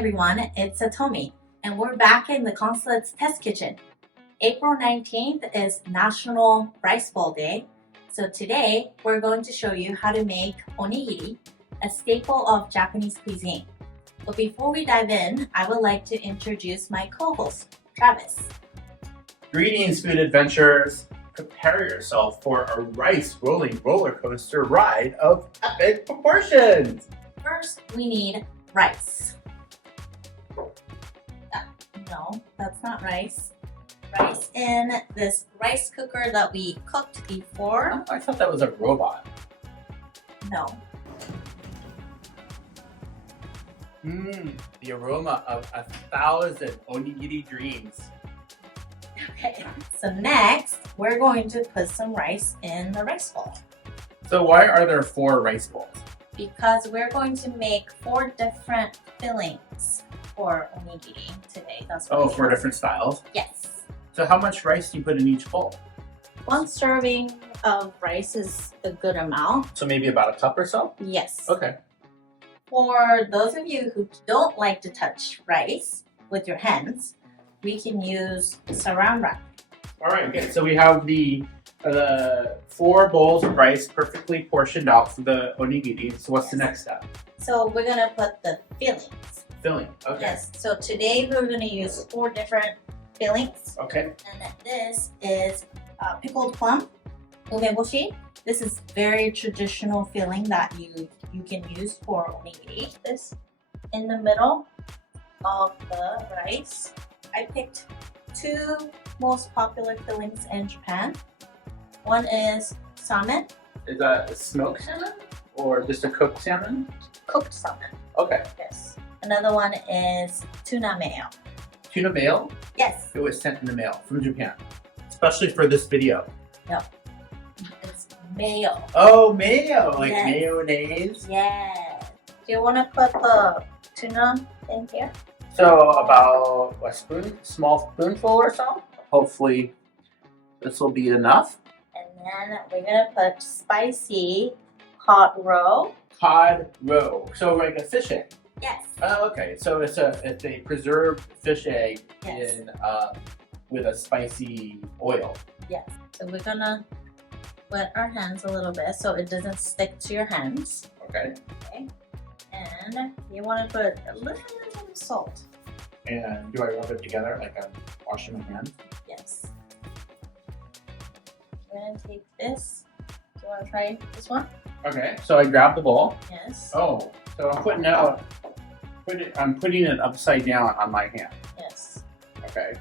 everyone, it's Satomi, and we're back in the Consulate's test kitchen. April 19th is National Rice Bowl Day, so today we're going to show you how to make onigiri, a staple of Japanese cuisine. But before we dive in, I would like to introduce my co-host, Travis. Greetings, food adventurers! Prepare yourself for a rice rolling roller coaster ride of epic proportions! First, we need rice. No, that's not rice. Rice in this rice cooker that we cooked before. Oh, I thought that was a robot. No. The aroma of 1,000 onigiri dreams. Okay, so next, we're going to put some rice in the rice bowl. So why are there 4 rice bowls? Because we're going to make 4 different fillings for onigiri today. That's what we 4 have. different styles? Yes. So how much rice do you put in each bowl? 1 serving of rice is a good amount. So maybe about a cup or so? Yes. Okay. For those of you who don't like to touch rice with your hands, we can use saran wrap. Alright, okay. So we have the 4 bowls of rice perfectly portioned out for the onigiri. So what's the next step? So we're gonna put the fillings. Filling. Okay. Yes. So today we're gonna use 4 different fillings. Okay. And this is pickled plum, umeboshi. This is very traditional filling that you can use for onigiri. This in the middle of the rice. I picked 2 most popular fillings in Japan. One is salmon. Is that smoked salmon or just a cooked salmon? Cooked salmon. Okay. Yes. Another one is tuna mayo. Tuna mayo? Yes. It was sent in the mail from Japan, especially for this video. No. It's mayo. Oh, mayo, like Yes. mayonnaise. Yeah. Do you want to put the tuna in here? So about a small spoonful or so. Hopefully, this will be enough. And then we're gonna put spicy hot roe. Cod roe, so like a fish egg. Yes. Oh, okay. So it's a preserved fish egg Yes. in with a spicy oil. Yes. So we're gonna wet our hands a little bit so it doesn't stick to your hands. Okay. Okay. And you want to put a little bit of salt. And do I rub it together like I'm washing my hands? Yes. We're gonna take this. Do you want to try this one? Okay. So I grab the bowl. Yes. Oh, so I'm putting it upside down on my hand. Yes. Okay.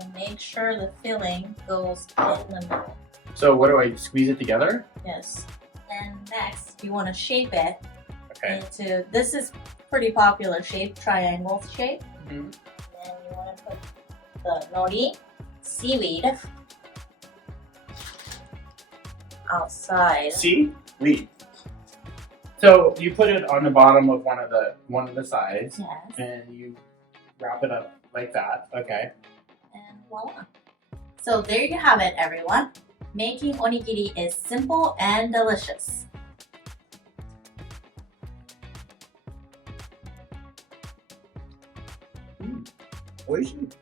And make sure the filling goes in the middle. So what do I squeeze it together? Yes. And next, you want to shape it Okay. into, this is pretty popular shape, triangle shape. Mm-hmm. Then you want to put the nori, seaweed, outside. Seaweed. So you put it on the bottom of one of the sides, Yes. and you wrap it up like that. Okay. And voila. So there you have it, everyone. Making onigiri is simple and delicious. Oishi.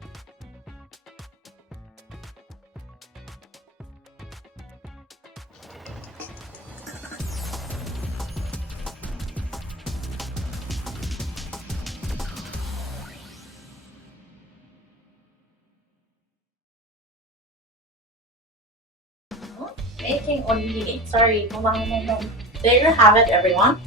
Making onigiri. Sorry, hold on. There you have it, everyone.